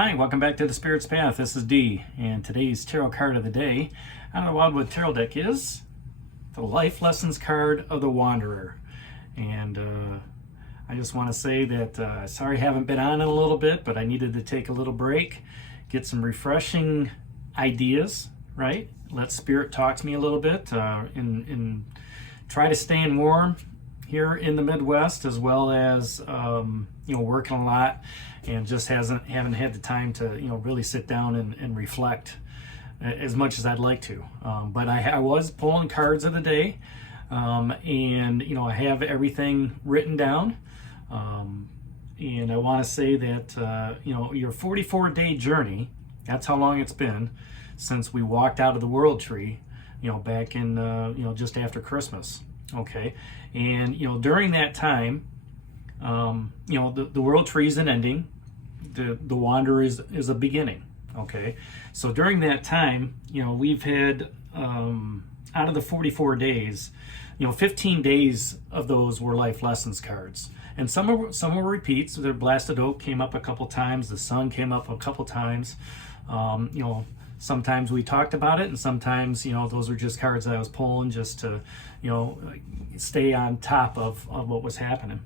Hi, welcome back to the Spirit's Path. This is Dee, and today's tarot card of the day out of the Wildwood Tarot deck is the Life Lessons card of the Wanderer. And I just want to say that sorry I haven't been on in a little bit, but I needed to take a little break, get some refreshing ideas, right? Let Spirit talk to me a little bit, and try to stay warm here in the Midwest, as well as working a lot, and just haven't had the time to really sit down and reflect as much as I'd like to. But I was pulling cards of the day, and I have everything written down. And I want to say that your 44-day journey, that's how long it's been since we walked out of the World Tree, back in just after Christmas. Okay, and during that time, the World Tree is an ending. The Wanderer is a beginning. Okay, so during that time, we've had out of the 44 days, 15 days of those were life lessons cards, and some were repeats. The Blasted Oak came up a couple times. The Sun came up a couple times. Sometimes we talked about it, and sometimes those were just cards that I was pulling just to stay on top of what was happening.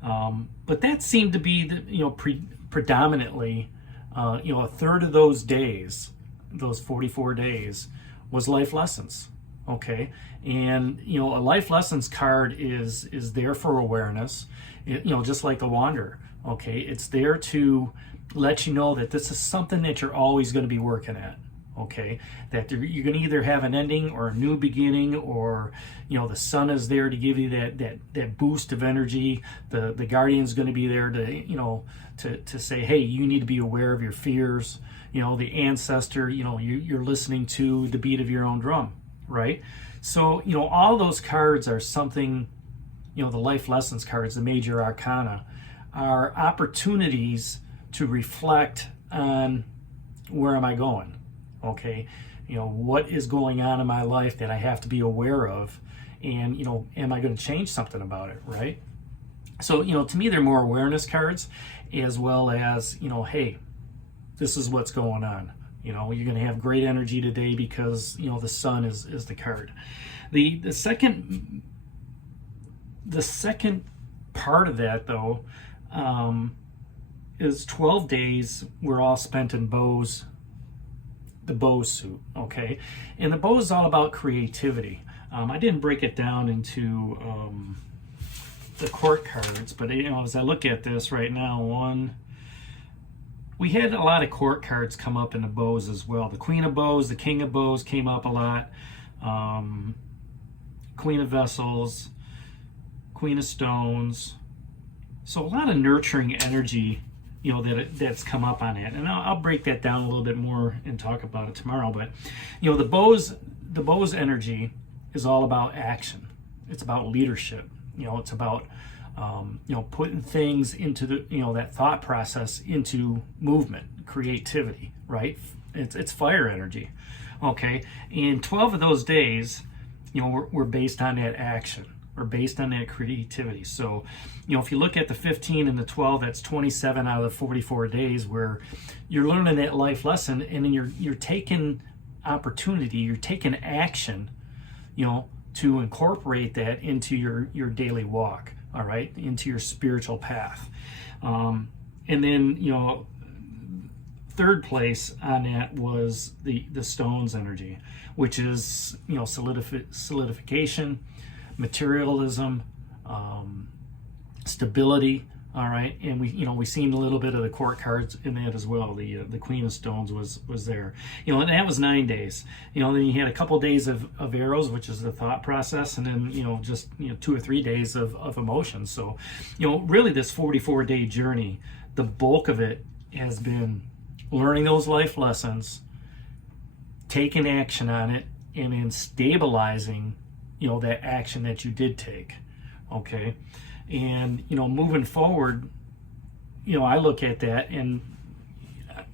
But that seemed to be predominantly a third of those days, those 44 days, was life lessons. Okay, and a life lessons card is there for awareness, just like the Wanderer. Okay, it's there to let you know that this is something that you're always going to be working at. Okay, that you're going to either have an ending or a new beginning, or the Sun is there to give you that boost of energy. The Guardian's going to be there to say, hey, you need to be aware of your fears. The Ancestor, you're listening to the beat of your own drum, right? So all those cards are something. The life lessons cards, the major arcana, are opportunities to reflect on where am I going. Okay, what is going on in my life that I have to be aware of, and am I going to change something about it, right? So to me, they're more awareness cards, as well as hey, this is what's going on. You're going to have great energy today because the Sun is the card. The second part of that, though, is 12 days were all spent in bows. The bow suit. Okay, and the bow is all about creativity. I didn't break it down into the court cards, but as I look at this right now, we had a lot of court cards come up in the bows as well. The Queen of Bows, the King of Bows came up a lot. Queen of Vessels, Queen of Stones. So a lot of nurturing energy that's come up on it, and I'll break that down a little bit more and talk about it tomorrow. But the bows energy is all about action. It's about leadership. It's about putting things into that thought process into movement, creativity, right? It's fire energy. Okay, and 12 of those days were based on that action, or based on that creativity. So, if you look at the 15 and the 12, that's 27 out of the 44 days where you're learning that life lesson, and then you're taking opportunity, you're taking action, to incorporate that into your daily walk, all right, into your spiritual path. And then, third place on that was the stones energy, which is, solidification, materialism, stability. All right, and we seen a little bit of the court cards in that as well. The Queen of Stones was there, and that was 9 days. Then you had a couple days of arrows, which is the thought process, and then just 2 or 3 days of emotions. So really this 44-day journey, the bulk of it has been learning those life lessons, taking action on it, and then stabilizing that action that you did take. Okay, and moving forward, I look at that, and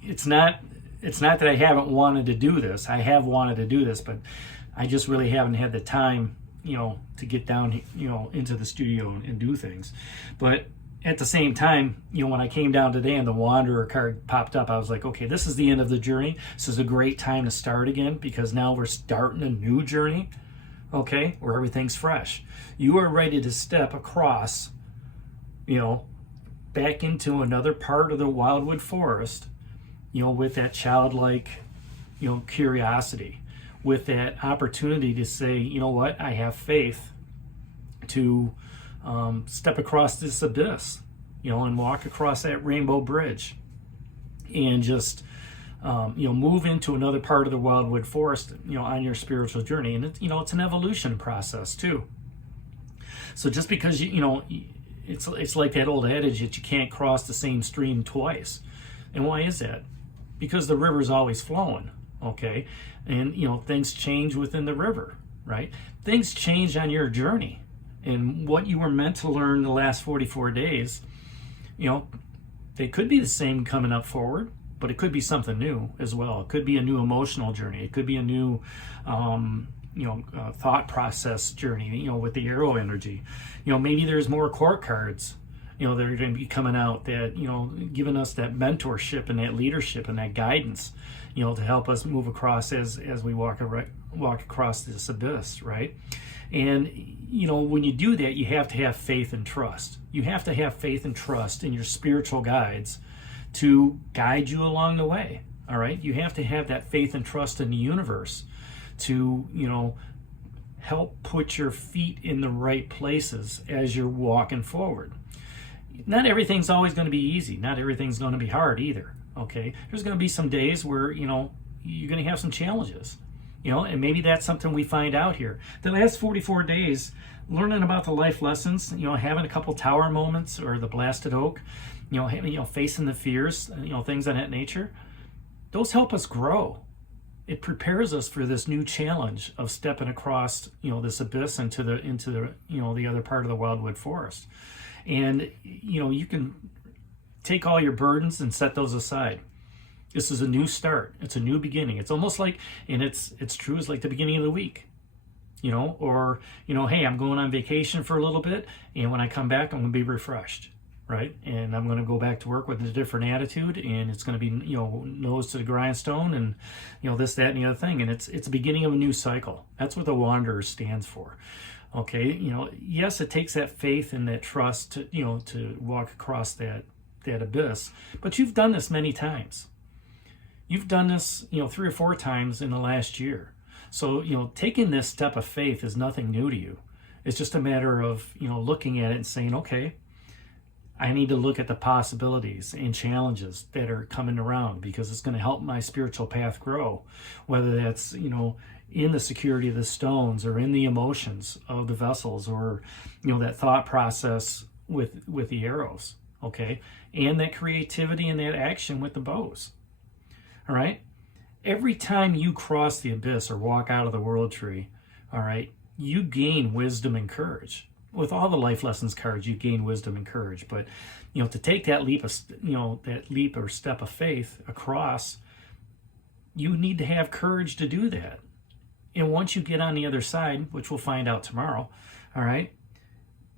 it's not that I haven't wanted to do this. I have wanted to do this, but I just really haven't had the time to get down into the studio and do things. But at the same time, when I came down today and the Wanderer card popped up, I was like, okay, this is the end of the journey. This is a great time to start again, because now we're starting a new journey, okay, where everything's fresh. You are ready to step across, back into another part of the Wildwood Forest, with that childlike, curiosity, with that opportunity to say, you know what, I have faith to step across this abyss, and walk across that rainbow bridge, and just, move into another part of the Wildwood Forest, on your spiritual journey. And it's an evolution process too. So just because it's like that old adage that you can't cross the same stream twice. And why is that? Because the river's always flowing, okay? And, things change within the river, right? Things change on your journey. And what you were meant to learn the last 44 days, they could be the same coming up forward, but it could be something new as well. It could be a new emotional journey. It could be a new, thought process journey, with the arrow energy. Maybe there's more court cards, that are going to be coming out that, giving us that mentorship and that leadership and that guidance, to help us move across as we walk across this abyss, right? And, when you do that, you have to have faith and trust. You have to have faith and trust in your spiritual guides to guide you along the way, all right? You have to have that faith and trust in the universe to, help put your feet in the right places as you're walking forward. Not everything's always going to be easy. Not everything's going to be hard either, okay? There's going to be some days where, you're going to have some challenges. And maybe that's something we find out here. The last 44 days, learning about the life lessons, having a couple tower moments or the blasted oak, facing the fears, things of that nature, those help us grow. It prepares us for this new challenge of stepping across, this abyss into the other part of the Wildwood Forest. And, you can take all your burdens and set those aside. This is a new start. It's a new beginning. It's almost like, and it's true, it's like the beginning of the week, or, hey, I'm going on vacation for a little bit, and when I come back, I'm going to be refreshed, right? And I'm going to go back to work with a different attitude, and it's going to be, nose to the grindstone, and, this, that, and the other thing. And it's the beginning of a new cycle. That's what the Wanderer stands for. Okay, yes, it takes that faith and that trust to, to walk across that abyss, but you've done this many times. You've done this, 3 or 4 times in the last year. So, taking this step of faith is nothing new to you. It's just a matter of, looking at it and saying, okay, I need to look at the possibilities and challenges that are coming around, because it's going to help my spiritual path grow, whether that's, in the security of the stones or in the emotions of the vessels, or, that thought process with the arrows, okay, and that creativity and that action with the bows. All right. Every time you cross the abyss or walk out of the world tree, all right, you gain wisdom and courage. With all the life lessons cards, you gain wisdom and courage. But, to take that leap or step of faith across, you need to have courage to do that. And once you get on the other side, which we'll find out tomorrow, all right,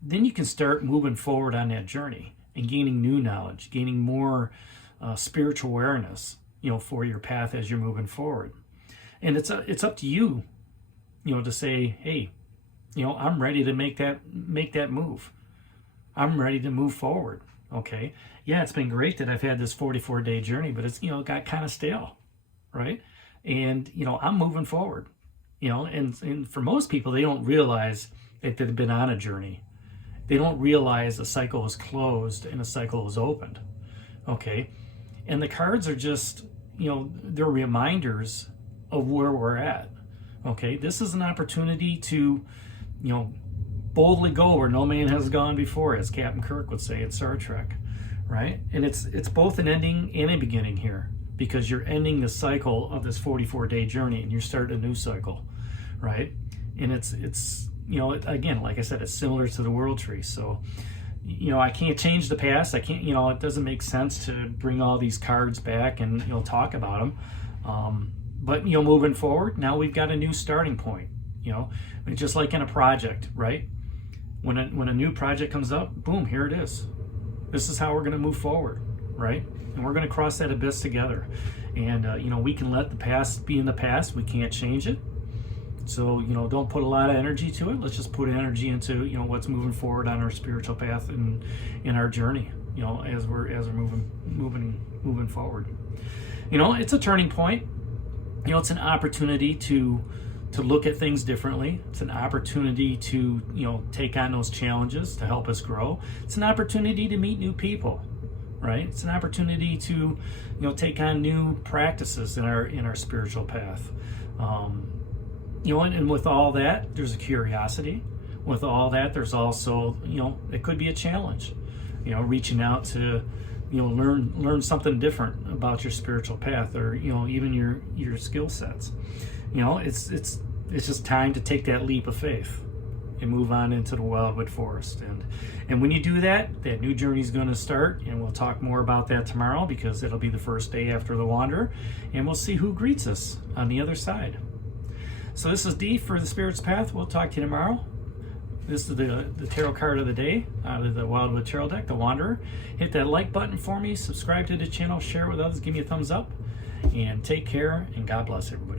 then you can start moving forward on that journey and gaining new knowledge, gaining more spiritual awareness, for your path as you're moving forward. And it's up to you, to say, hey, I'm ready to make that move. I'm ready to move forward. Okay. Yeah, it's been great that I've had this 44-day journey, but it's, got kind of stale, right? And, I'm moving forward, and for most people, they don't realize that they've been on a journey. They don't realize a cycle is closed and a cycle is opened. Okay. And the cards are just, they're reminders of where we're at. Okay, this is an opportunity to, boldly go where no man has gone before, as Captain Kirk would say in Star Trek, right? And it's both an ending and a beginning here, because you're ending the cycle of this 44-day journey and you're starting a new cycle, right? And it's again, like I said, it's similar to the world tree. So, I can't change the past. I can't, it doesn't make sense to bring all these cards back and, talk about them. But, moving forward, now we've got a new starting point, just like in a project, right? When a new project comes up, boom, here it is. This is how we're going to move forward, right? And we're going to cross that abyss together. And, you know, we can let the past be in the past. We can't change it. So, you know, don't put a lot of energy to it. Let's just put energy into, you know, what's moving forward on our spiritual path and in our journey, you know, as we're moving forward. You know, it's a turning point. You know, it's an opportunity to look at things differently. It's an opportunity to, you know, take on those challenges to help us grow. It's an opportunity to meet new people, right? It's an opportunity to, you know, take on new practices in our spiritual path. You know, and with all that, there's a curiosity. With all that, there's also, you know, it could be a challenge. You know, reaching out to, you know, learn something different about your spiritual path, or, you know, even your skill sets. You know, it's just time to take that leap of faith and move on into the Wildwood Forest. And when you do that, that new journey is going to start, and we'll talk more about that tomorrow, because it'll be the first day after the wander, and we'll see who greets us on the other side. So this is Dee for the Spirit's Path. We'll talk to you tomorrow. This is the tarot card of the day out of the Wildwood Tarot deck, the Wanderer. Hit that like button for me, subscribe to the channel, share it with others, give me a thumbs up, and take care, and God bless everybody.